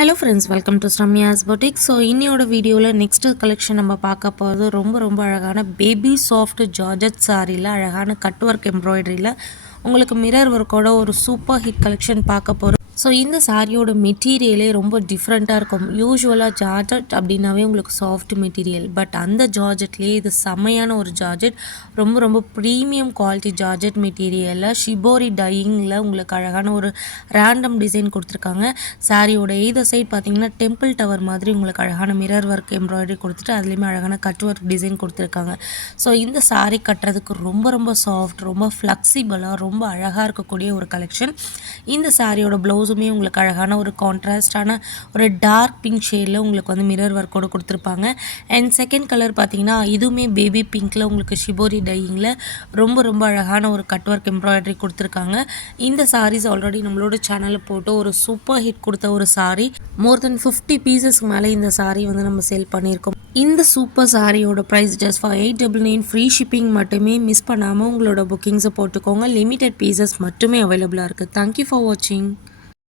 Hello friends welcome to Sramya's boutique so இன்னியோட வீடியோவில் next collection நம்ம பார்க்க போகிறது ரொம்ப ரொம்ப அழகான பேபி சாஃப்ட் ஜார்ஜட் சாரியில் அழகான கட் ஒர்க் எம்ப்ராய்டரியில் உங்களுக்கு மிரர் ஒர்க்கோட ஒரு சூப்பர் ஹிட் கலெக்ஷன் பார்க்க போகிறோம் ஸோ இந்த சாரியோட மெட்டீரியலே ரொம்ப டிஃப்ரெண்ட்டாக இருக்கும். யூஸ்வலாக ஜார்ஜட் அப்படின்னாவே உங்களுக்கு சாஃப்ட் மெட்டீரியல் பட் அந்த ஜார்ஜெட்லேயே இது செம்மையான ஒரு ஜார்ஜெட். ரொம்ப ரொம்ப ப்ரீமியம் குவாலிட்டி ஜார்ஜெட் மெட்டீரியலில் ஷிபோரி டையிங்கில் உங்களுக்கு அழகான ஒரு ரேண்டம் டிசைன் கொடுத்துருக்காங்க. சாரியோட எய்த சைட் பார்த்தீங்கன்னா டெம்பிள் டவர் மாதிரி உங்களுக்கு அழகான மிரர் ஒர்க் எம்ப்ராய்டரி கொடுத்துட்டு அதுலேயுமே அழகான கட் ஒர்க் டிசைன் கொடுத்துருக்காங்க. ஸோ இந்த சாரி கட்டுறதுக்கு ரொம்ப ரொம்ப சாஃப்ட் ரொம்ப ஃப்ளெக்சிபிளாக ரொம்ப அழகாக இருக்கக்கூடிய ஒரு கலெக்ஷன் இந்த சாரியோட ப்ளவுஸுமே உங்களுக்கு அழகான ஒரு கான்ட்ராஸ்டான ஒரு டார்க் பிங்க் ஷேடில் உங்களுக்கு வந்து மிரர் ஒர்க்கோடு கொடுத்துருப்பாங்க. அண்ட் செகண்ட் கலர் பார்த்தீங்கன்னா இதுவுமே பேபி பிங்க்கில் உங்களுக்கு ஷிபோரி டையிங்கில் ரொம்ப ரொம்ப அழகான ஒரு கட் ஒர்க் எம்ப்ராய்டரி கொடுத்துருக்காங்க. இந்த சாரீஸ் ஆல்ரெடி நம்மளோட சேனலில் போட்டு ஒரு சூப்பர் ஹிட் கொடுத்த ஒரு சாரீ மோர் தென் ஃபிஃப்டி பீசஸ்க்கு மேலே இந்த சாரீ வந்து நம்ம சேல் பண்ணியிருக்கோம். இந்த சூப்பர் சாரியோட price just for eight double nine free shipping மட்டுமே மிஸ் பண்ணாமல் உங்களோட புக்கிங்ஸை போட்டுக்கோங்க. லிமிடெட் பீசஸ் மட்டுமே அவைலபிளாக இருக்குது தேங்க்யூ ஃபார் வாட்சிங்